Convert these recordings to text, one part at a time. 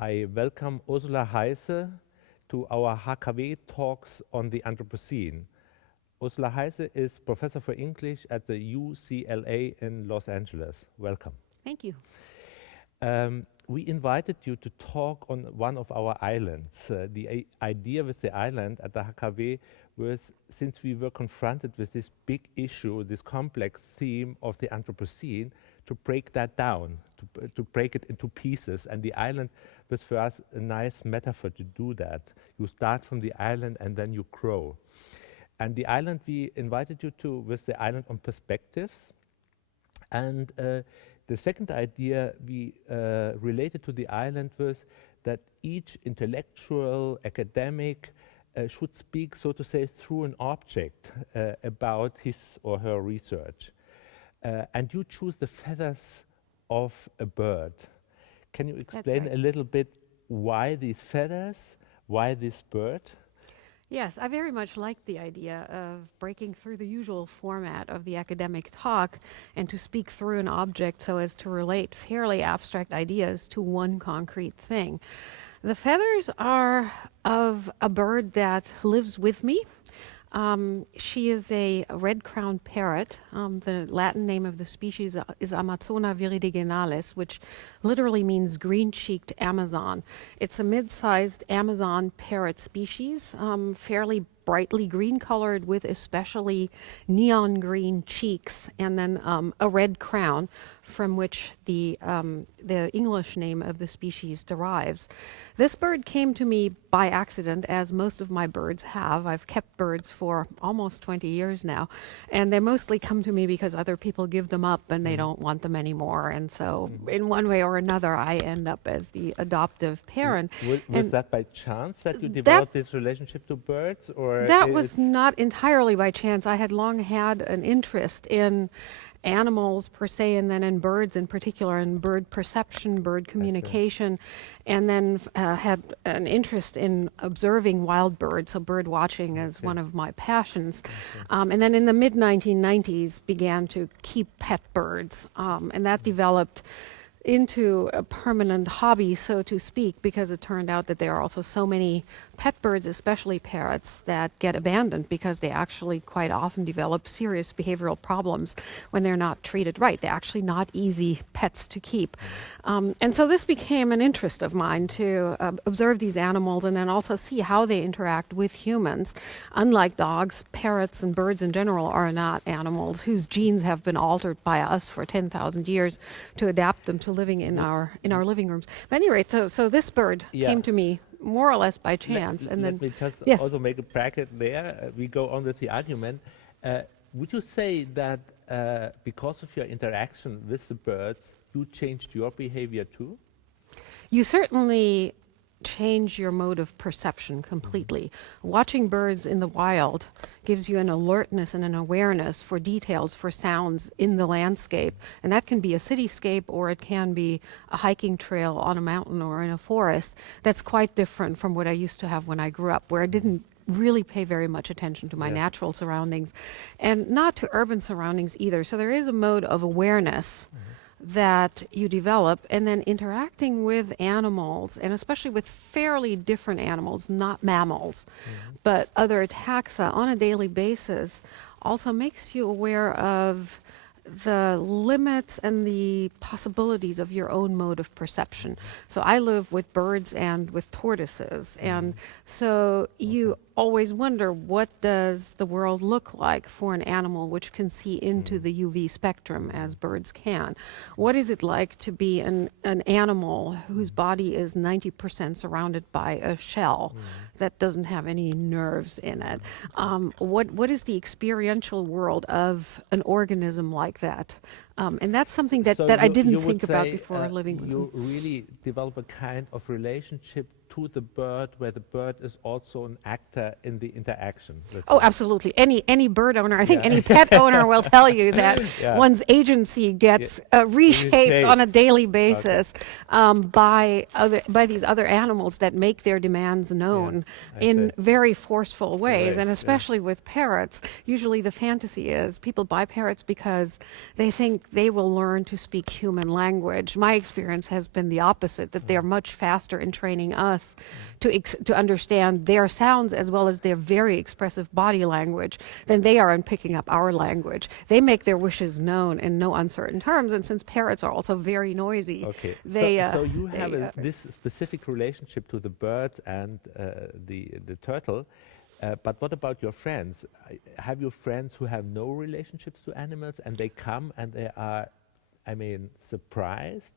I welcome Ursula Heise to our HKW Talks on the Anthropocene. Ursula Heise is Professor for English at the UCLA in Los Angeles. Welcome. Thank you. We invited you to talk on one of our islands. The idea with the island at the HKW was, since we were confronted with this big issue, this complex theme of the Anthropocene, to break that down, to break it into pieces. And the island was for us a nice metaphor to do that. You start from the island and then you grow. And the island we invited you to was the island on perspectives. And the second idea we related to the island was that each intellectual, academic should speak, so to say, through an object about his or her research. And you choose the feathers of a bird. Can you explain a little bit why these feathers, why this bird? Yes, I very much like the idea of breaking through the usual format of the academic talk and to speak through an object so as to relate fairly abstract ideas to one concrete thing. The feathers are of a bird that lives with me. She is a red-crowned parrot. The Latin name of the species is Amazona viridiginalis, which literally means green-cheeked Amazon. It's a mid-sized Amazon parrot species, fairly brightly green-colored with especially neon green cheeks, and then a red crown from which the English name of the species derives. This bird came to me by accident, as most of my birds have. I've kept birds for almost 20 years now, and they mostly come to me because other people give them up and they don't want them anymore. And so in one way or another, I end up as the adoptive parent. Was that by chance that you developed this relationship to birds? Or that was not entirely by chance. I had long had an interest in animals per se, and then in birds in particular, in bird perception, bird communication, and then had an interest in observing wild birds, so bird watching is one of my passions. And then in the mid-1990s began to keep pet birds, and that developed into a permanent hobby, so to speak, because it turned out that there are also so many pet birds, especially parrots, that get abandoned because they actually quite often develop serious behavioral problems when they're not treated right. They're actually not easy pets to keep. And so this became an interest of mine to observe these animals and then also see how they interact with humans. Unlike dogs, parrots and birds in general are not animals whose genes have been altered by us for 10,000 years to adapt them to living in our living rooms. But at any rate, so this bird came to me more or less by chance. Let me just also make a bracket there. We go on with the argument. Would you say that because of your interaction with the birds, you changed your behavior too? You certainly change your mode of perception completely. Watching birds in the wild gives you an alertness and an awareness for details, for sounds in the landscape. And that can be a cityscape, or it can be a hiking trail on a mountain or in a forest. That's quite different from what I used to have when I grew up, where I didn't really pay very much attention to my natural surroundings and not to urban surroundings either. So there is a mode of awareness that you develop, and then interacting with animals, and especially with fairly different animals, not mammals, but other taxa on a daily basis, also makes you aware of the limits and the possibilities of your own mode of perception. So I live with birds and with tortoises, and so you always wonder, what does the world look like for an animal which can see into the UV spectrum as birds can? What is it like to be an animal whose body is 90% surrounded by a shell that doesn't have any nerves in it? What is the experiential world of an organism like that? And that's something that I didn't think about before living with them. You really develop a kind of relationship to the bird where the bird is also an actor in the interaction? Oh, absolutely. Any bird owner, I think Yeah. any pet owner will tell you that Yeah. one's agency gets reshaped Reshaped. on a daily basis by these other animals that make their demands known I in see. very forceful ways. Ways, And yeah. especially with parrots, usually the fantasy is people buy parrots because they think they will learn to speak human language. My experience has been the opposite, that they're much faster in training us to understand their sounds as well as their very expressive body language than they are in picking up our language. They make their wishes known in no uncertain terms, and since parrots are also very noisy, Okay, they so you they, have this specific relationship to the birds and the turtle, but what about your friends? Have you friends who have no relationships to animals and they come and they are, I mean, surprised?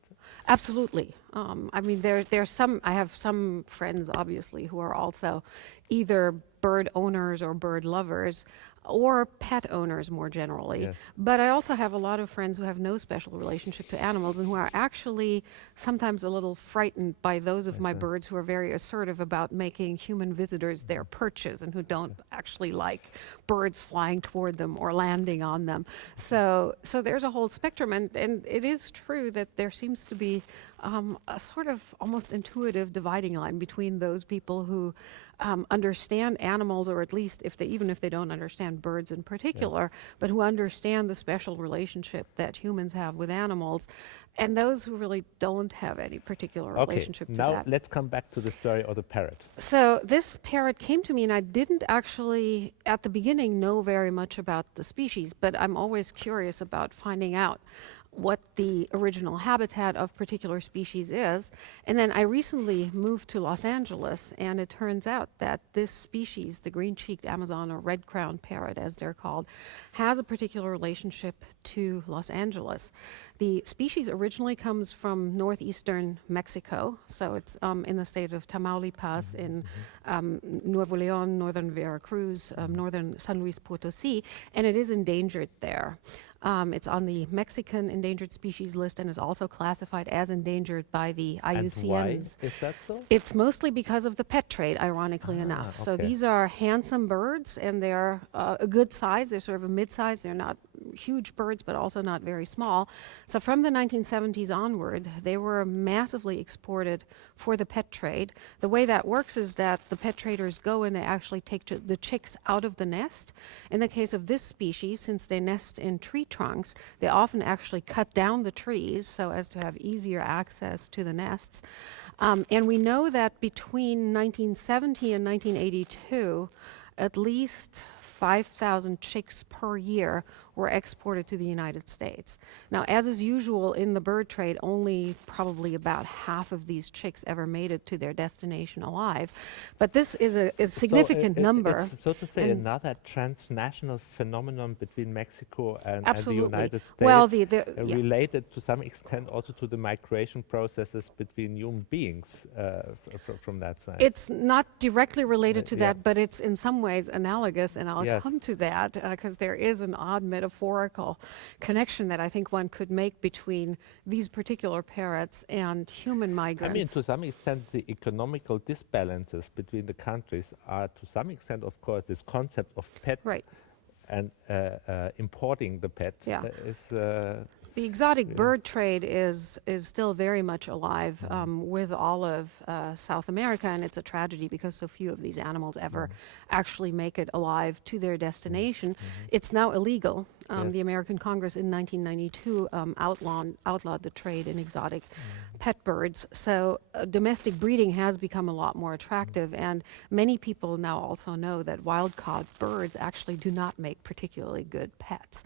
Absolutely. I mean, there's some. I have some friends, obviously, who are also either bird owners or bird lovers, or pet owners more generally. Yes. But I also have a lot of friends who have no special relationship to animals and who are actually sometimes a little frightened by those of my birds who are very assertive about making human visitors their perches and who don't actually like birds flying toward them or landing on them. So there's a whole spectrum, and it is true that there seems to be a sort of almost intuitive dividing line between those people who understand animals, or at least even if they don't understand birds in particular, but who understand the special relationship that humans have with animals, and those who really don't have any particular relationship to now that. let's come back to the story of the parrot. So this parrot came to me, and I didn't actually, at the beginning, know very much about the species, but I'm always curious about finding out what the original habitat of particular species is. And then I recently moved to Los Angeles, and it turns out that this species, the green-cheeked Amazon or red-crowned parrot as they're called, has a particular relationship to Los Angeles. The species originally comes from northeastern Mexico, so it's in the state of Tamaulipas, in Nuevo León, northern Veracruz, northern San Luis Potosí, and it is endangered there. It's on the Mexican endangered species list and is also classified as endangered by the IUCNs. And why is that so? It's mostly because of the pet trade, ironically enough. So okay. these are handsome birds, and they're a good size. They're sort of a mid-size. They're not huge birds, but also not very small. So from the 1970s onward, they were massively exported for the pet trade. The way that works is that the pet traders go and they actually take the chicks out of the nest. In the case of this species, since they nest in tree trunks, they often actually cut down the trees so as to have easier access to the nests. And we know that between 1970 and 1982, at least 5,000 chicks per year were exported to the United States. Now, as is usual in the bird trade, only probably about half of these chicks ever made it to their destination alive. But this is a significant number. It's, so to say, and another transnational phenomenon between Mexico and the Absolutely. United States, Well, related to some extent also to the migration processes between human beings from that side. It's not directly related to yeah. that, but it's in some ways analogous, and I'll Yes. come to that because there is an odd metaphorical connection that I think one could make between these particular parrots and human migrants. I mean, to some extent, the economical disbalances between the countries are, to some extent, of course, this concept of pet Right. and importing the pet Yeah. is. The exotic bird trade is still very much alive with all of South America, and it's a tragedy because so few of these animals ever actually make it alive to their destination. It's now illegal. Yes. The American Congress in 1992 outlawed the trade in exotic pet birds. So domestic breeding has become a lot more attractive, and many people now also know that wild-caught birds actually do not make particularly good pets.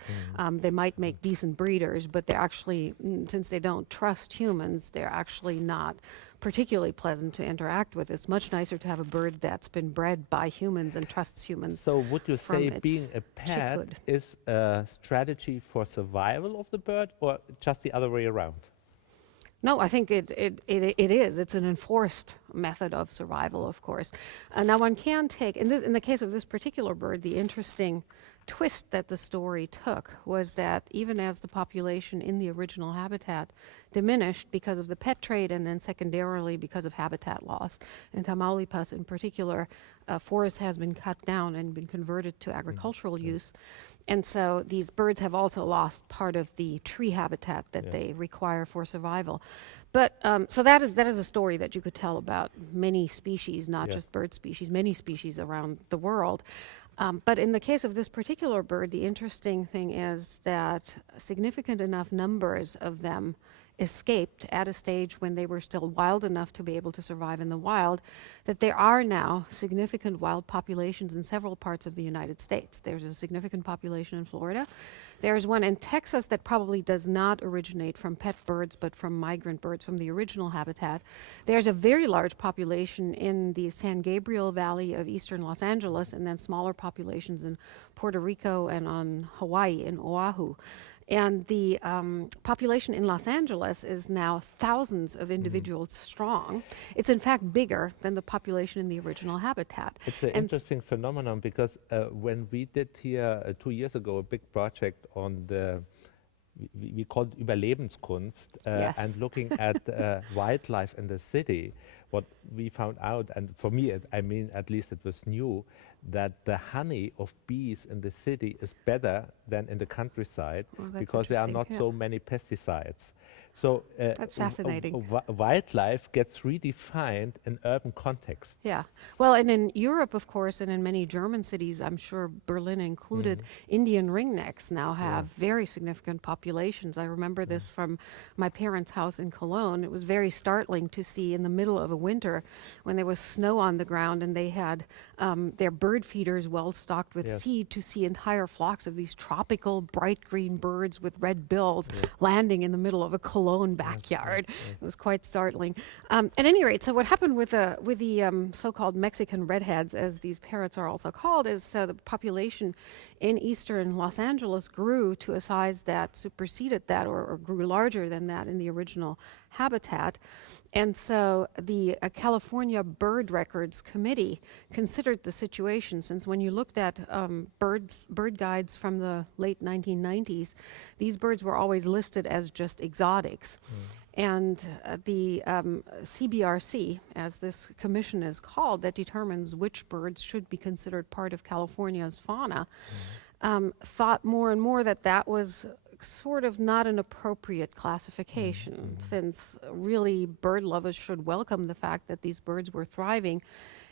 They might make decent breeders, but they're actually, since they don't trust humans, they're actually not particularly pleasant to interact with. It's much nicer to have a bird that's been bred by humans and trusts humans. So would you from say its being a pet chickhood. is a strategy for survival of the bird, or just the other way around? No, I think it is. It's an enforced method of survival, of course. Now one can take, in the case of this particular bird, the interesting twist that the story took was that even as the population in the original habitat diminished because of the pet trade and then secondarily because of habitat loss, in Tamaulipas in particular, forest has been cut down and been converted to agricultural use. And so these birds have also lost part of the tree habitat that they require for survival. But so that is a story that you could tell about many species, not just bird species, many species around the world. But in the case of this particular bird, the interesting thing is that significant enough numbers of them escaped at a stage when they were still wild enough to be able to survive in the wild, that there are now significant wild populations in several parts of the United States. There's a significant population in Florida. There's one in Texas that probably does not originate from pet birds, but from migrant birds from the original habitat. There's a very large population in the San Gabriel Valley of eastern Los Angeles, and then smaller populations in Puerto Rico and on Hawaii, in Oahu. And the population in Los Angeles is now thousands of individuals strong. It's in fact bigger than the population in the original habitat. It's an interesting phenomenon because when we did here 2 years ago a big project on the, we called Überlebenskunst, and looking at wildlife in the city, what we found out, and for me, I mean, at least it was new, that the honey of bees in the city is better than in the countryside because there are not so many pesticides. So that's fascinating. Wildlife gets redefined in urban contexts. Yeah. Well, and in Europe, of course, and in many German cities, I'm sure Berlin included, Indian ringnecks now have very significant populations. I remember this from my parents' house in Cologne. It was very startling to see in the middle of a winter when there was snow on the ground and they had their bird feeders well stocked with seed, to see entire flocks of these tropical bright green birds with red bills landing in the middle of a Cologne backyard. It was quite startling. At any rate, so what happened with the so-called Mexican redheads, as these parrots are also called, is the population in eastern Los Angeles grew to a size that superseded that or grew larger than that in the original habitat. And so the California Bird Records Committee considered the situation, since when you looked at bird guides from the late 1990s, these birds were always listed as just exotics. And the CBRC, as this commission is called, that determines which birds should be considered part of California's fauna, thought more and more that that was sort of not an appropriate classification, since really bird lovers should welcome the fact that these birds were thriving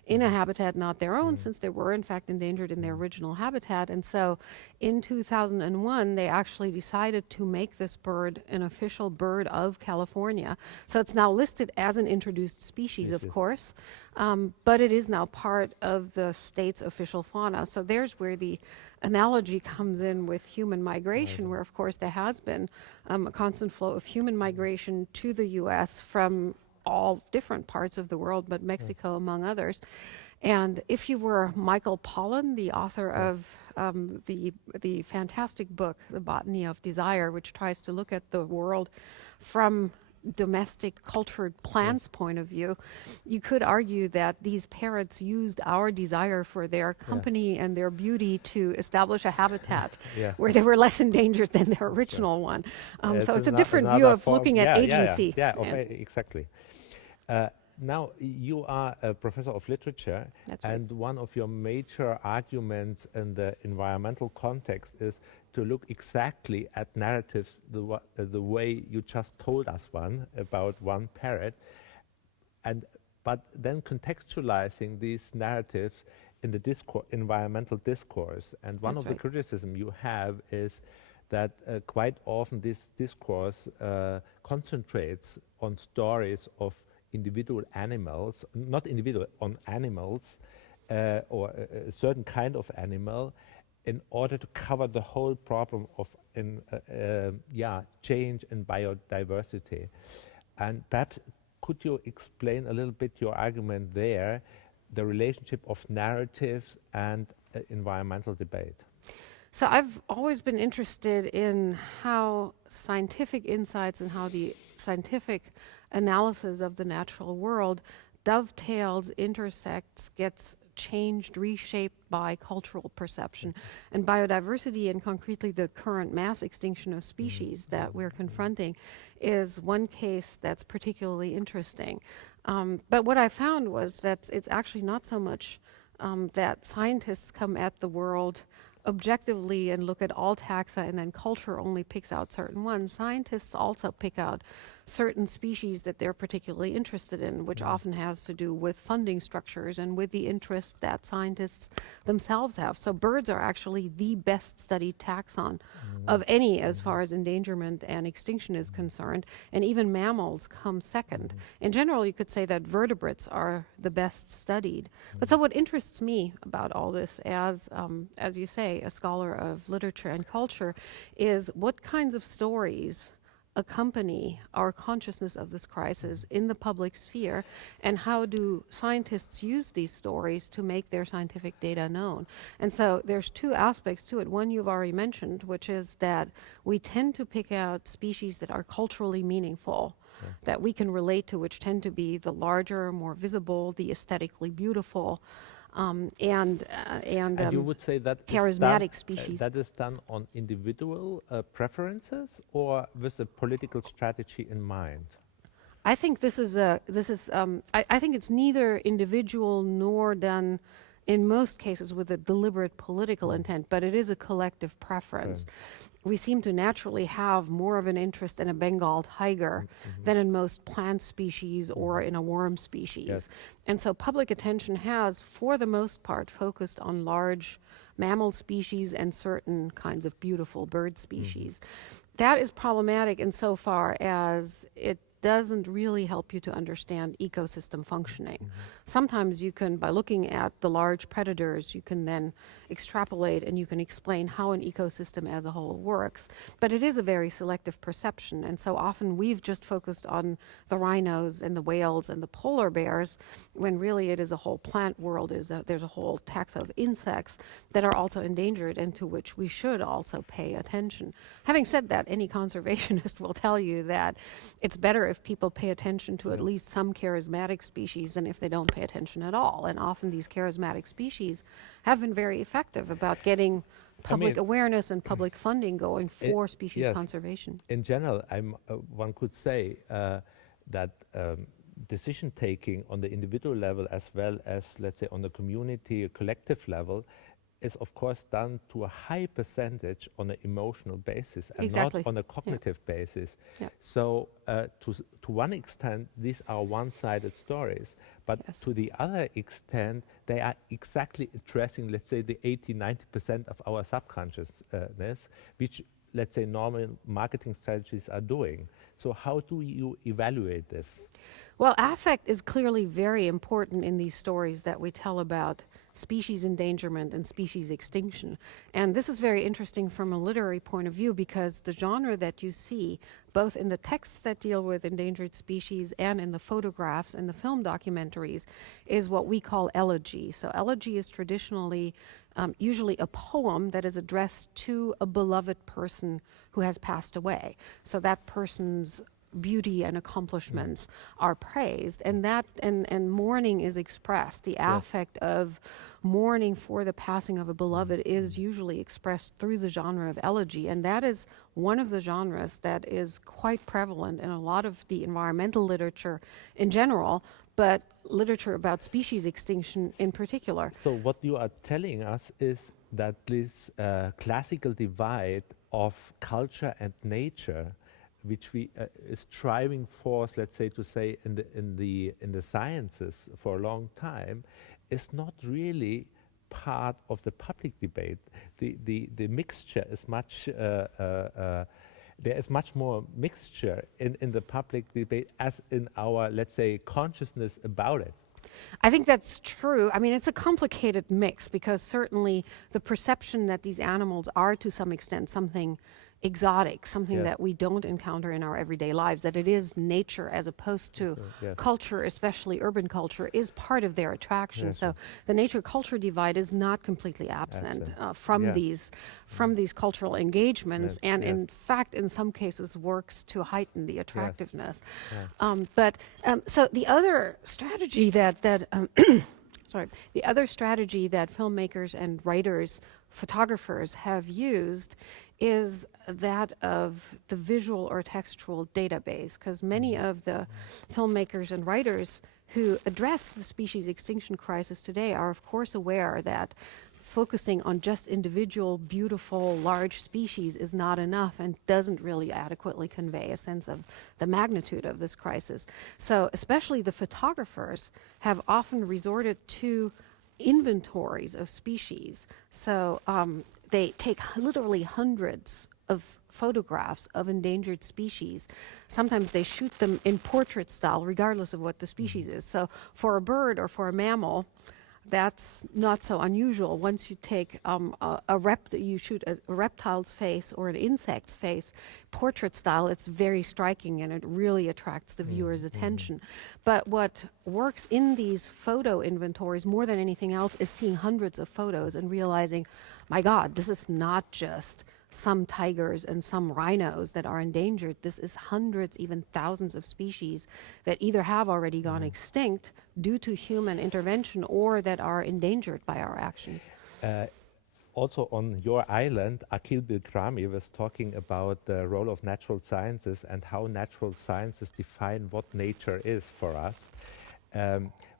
in a habitat not their own, since they were in fact endangered in their original habitat. And so in 2001, they actually decided to make this bird an official bird of California. So it's now listed as an introduced species, of course, but it is now part of the state's official fauna. So there's where the analogy comes in with human migration, where of course there has been a constant flow of human migration to the US from all different parts of the world, but Mexico among others. And if you were Michael Pollan, the author of the fantastic book, The Botany of Desire, which tries to look at the world from domestic cultured plants point of view, you could argue that these parrots used our desire for their company and their beauty to establish a habitat where they were less endangered than their original one. So it's a different view of looking at agency. Exactly. Now, you are a professor of literature, and one of your major arguments in the environmental context is to look exactly at narratives the way you just told us one about one parrot, but then contextualizing these narratives in the environmental discourse. And one of the criticism you have is that quite often this discourse concentrates on stories of individual animals, not individual, on animals or a certain kind of animal, in order to cover the whole problem of change in biodiversity. And perhaps could you explain a little bit your argument there, the relationship of narratives and environmental debate? So I've always been interested in how scientific insights and how the scientific analysis of the natural world dovetails, intersects, gets changed, reshaped by cultural perception. And biodiversity, and concretely the current mass extinction of species that we're confronting, is one case that's particularly interesting. But what I found was that it's actually not so much that scientists come at the world objectively and look at all taxa, and then culture only picks out certain ones. Scientists also pick out certain species that they're particularly interested in, which often has to do with funding structures and with the interest that scientists themselves have. So birds are actually the best studied taxon of any as far as endangerment and extinction is concerned, and even mammals come second. In general, you could say that vertebrates are the best studied. But so what interests me about all this, as you say, a scholar of literature and culture, is what kinds of stories accompany our consciousness of this crisis in the public sphere, and how do scientists use these stories to make their scientific data known. And so there's two aspects to it. One you've already mentioned, which is that we tend to pick out species that are culturally meaningful, that we can relate to, which tend to be the larger, more visible, the aesthetically beautiful, and you would say that charismatic is done, species. that is done on individual preferences, or with a political strategy in mind? I think I think it's neither individual nor done in most cases with a deliberate political intent, but it is a collective preference. We seem to naturally have more of an interest in a Bengal tiger than in most plant species or in a worm species. Yes. And so public attention has, for the most part, focused on large mammal species and certain kinds of beautiful bird species. That is problematic insofar as it doesn't really help you to understand ecosystem functioning. Sometimes you can, by looking at the large predators, you can then extrapolate and you can explain how an ecosystem as a whole works. But it is a very selective perception, and so often we've just focused on the rhinos and the whales and the polar bears, when really it is a whole plant world, there's a whole taxa of insects that are also endangered and to which we should also pay attention. Having said that, any conservationist will tell you that it's better if people pay attention to at least some charismatic species than if they don't pay attention at all. And often these charismatic species have been very effective about getting public awareness and public funding going for species conservation. In general, one could say that decision taking on the individual level as well as, let's say, on the community, collective level, is of course done to a high percentage on an emotional basis and not on a cognitive basis. So to one extent, these are one-sided stories, but to the other extent, they are exactly addressing, let's say, the 80-90% of our subconsciousness, which, let's say, normal marketing strategies are doing. So how do you evaluate this? Well, affect is clearly very important in these stories that we tell about species endangerment and species extinction. And this is very interesting from a literary point of view, because the genre that you see, both in the texts that deal with endangered species and in the photographs and the film documentaries, is what we call elegy. So elegy is traditionally usually a poem that is addressed to a beloved person who has passed away. So that person's beauty and accomplishments are praised, and that and mourning is expressed. The affect of mourning for the passing of a beloved is usually expressed through the genre of elegy, and that is one of the genres that is quite prevalent in a lot of the environmental literature in general, but literature about species extinction in particular. So what you are telling us is that this classical divide of culture and nature, which we is driving force, let's say, to say in the sciences for a long time, is not really part of the public debate. The mixture is much. There is much more mixture in the public debate as in our, let's say, consciousness about it. I think that's true. I mean, it's a complicated mix, because certainly the perception that these animals are to some extent something exotic, something that we don't encounter in our everyday lives, that it is nature as opposed to culture, especially urban culture, is part of their attraction. So the nature-culture divide is not completely absent from these cultural engagements, and in fact, in some cases, works to heighten the attractiveness. So the other strategy that The other strategy that filmmakers and writers, photographers have used is that of the visual or textual database, because many of the filmmakers and writers who address the species extinction crisis today are of course aware that focusing on just individual, beautiful, large species is not enough and doesn't really adequately convey a sense of the magnitude of this crisis. So especially the photographers have often resorted to inventories of species. So they take literally hundreds of photographs of endangered species. Sometimes they shoot them in portrait style, regardless of what the species is. So for a bird or for a mammal, that's not so unusual. Once you take you shoot a reptile's face or an insect's face, portrait style, it's very striking and it really attracts the viewer's attention. But what works in these photo inventories more than anything else is seeing hundreds of photos and realizing, my God, this is not just some tigers and some rhinos that are endangered. This is hundreds, even thousands of species that either have already gone extinct due to human intervention or that are endangered by our actions. Also on your island, Akil Bilkrami was talking about the role of natural sciences and how natural sciences define what nature is for us.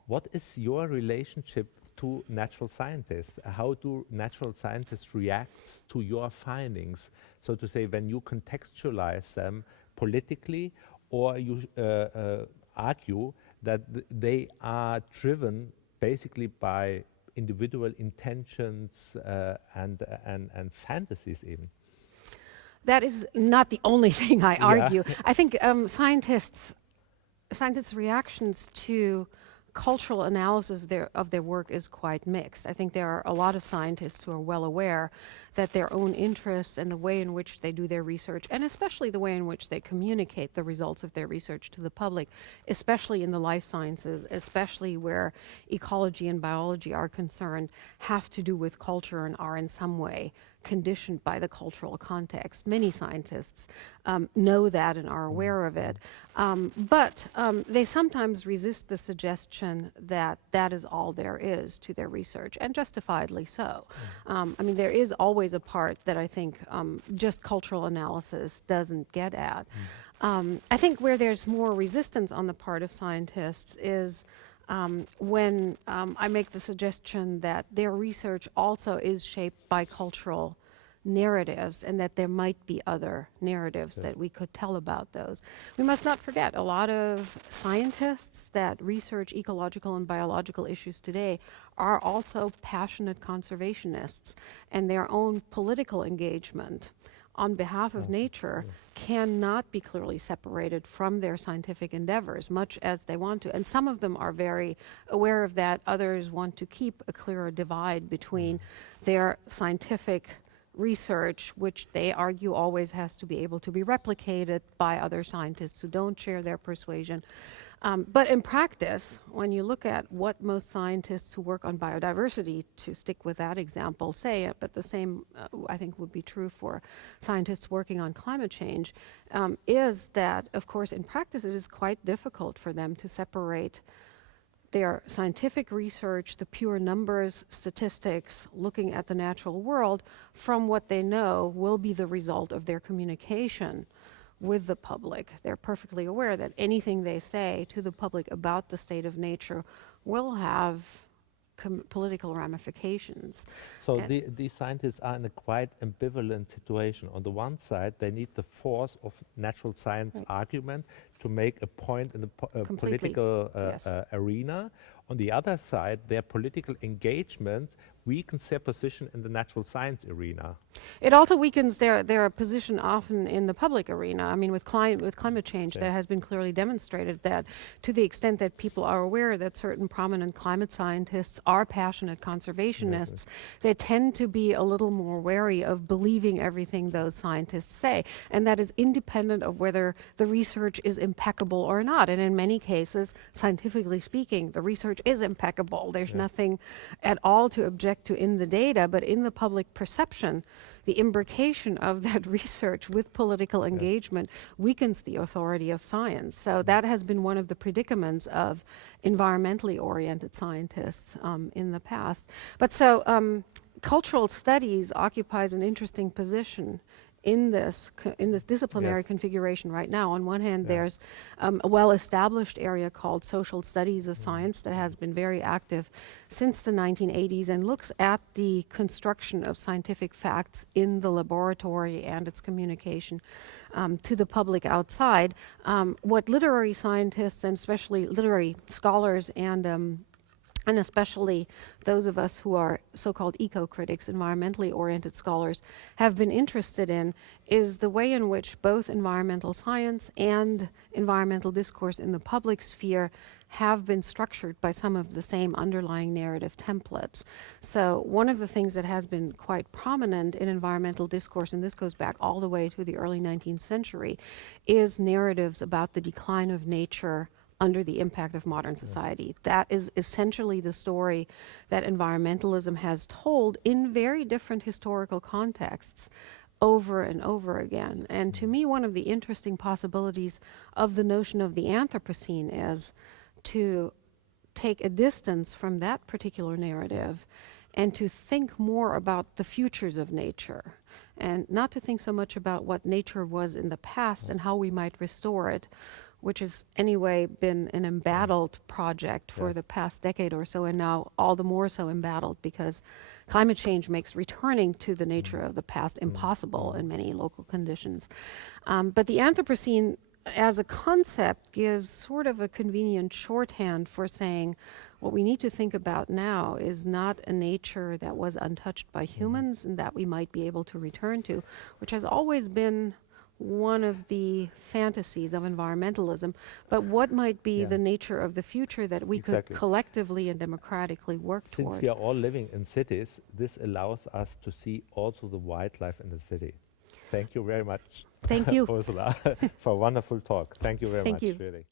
What is your relationship to natural scientists? How do natural scientists react to your findings? So to say, when you contextualize them politically, or you argue that they are driven basically by individual intentions and fantasies even. That is not the only thing I argue. I think scientists' reactions to cultural analysis of their work is quite mixed. I think there are a lot of scientists who are well aware that their own interests and the way in which they do their research, and especially the way in which they communicate the results of their research to the public, especially in the life sciences, especially where ecology and biology are concerned, have to do with culture and are in some way conditioned by the cultural context. Many scientists know that and are aware of it, but they sometimes resist the suggestion that that is all there is to their research, and justifiably so. I mean, there is always a part that I think just cultural analysis doesn't get at. I think where there's more resistance on the part of scientists is when I make the suggestion that their research also is shaped by cultural narratives and that there might be other narratives that we could tell about those. We must not forget a lot of scientists that research ecological and biological issues today are also passionate conservationists, and their own political engagement on behalf of nature cannot be clearly separated from their scientific endeavors, much as they want to. And some of them are very aware of that. Others want to keep a clearer divide between their scientific research, which they argue always has to be able to be replicated by other scientists who don't share their persuasion. But in practice, when you look at what most scientists who work on biodiversity, to stick with that example, say, but the same I think would be true for scientists working on climate change, is that, of course, in practice it is quite difficult for them to separate their scientific research, the pure numbers, statistics, looking at the natural world, from what they know will be the result of their communication with the public. They're perfectly aware that anything they say to the public about the state of nature will have political ramifications. So these scientists are in a quite ambivalent situation. On the one side, they need the force of natural science argument to make a point in the political arena. On the other side, their political engagement weakens their position in the natural science arena. It also weakens their position often in the public arena. I mean, with climate change, that has been clearly demonstrated that to the extent that people are aware that certain prominent climate scientists are passionate conservationists, they tend to be a little more wary of believing everything those scientists say. And that is independent of whether the research is impeccable or not. And in many cases, scientifically speaking, the research is impeccable. There's nothing at all to object subject to in the data, but in the public perception, the imbrication of that research with political engagement weakens the authority of science. So that has been one of the predicaments of environmentally oriented scientists in the past. But so cultural studies occupies an interesting position in this disciplinary configuration right now. On one hand, there's a well-established area called social studies of science that has been very active since the 1980s and looks at the construction of scientific facts in the laboratory and its communication to the public outside. What literary scientists and especially literary scholars and especially those of us who are so-called eco-critics, environmentally oriented scholars, have been interested in is the way in which both environmental science and environmental discourse in the public sphere have been structured by some of the same underlying narrative templates. So one of the things that has been quite prominent in environmental discourse, and this goes back all the way to the early 19th century, is narratives about the decline of nature under the impact of modern society. That is essentially the story that environmentalism has told in very different historical contexts over and over again. And to me, one of the interesting possibilities of the notion of the Anthropocene is to take a distance from that particular narrative and to think more about the futures of nature, and not to think so much about what nature was in the past and how we might restore it, which has anyway been an embattled project for the past decade or so, and now all the more so embattled because climate change makes returning to the nature of the past impossible in many local conditions. But the Anthropocene as a concept gives sort of a convenient shorthand for saying what we need to think about now is not a nature that was untouched by humans and that we might be able to return to, which has always been one of the fantasies of environmentalism, but what might be the nature of the future that we could collectively and democratically work toward. Since we are all living in cities, this allows us to see also the wildlife in the city. Thank you very much. Thank you. Ursula, for a wonderful talk. Thank you very much. Thank you. Really.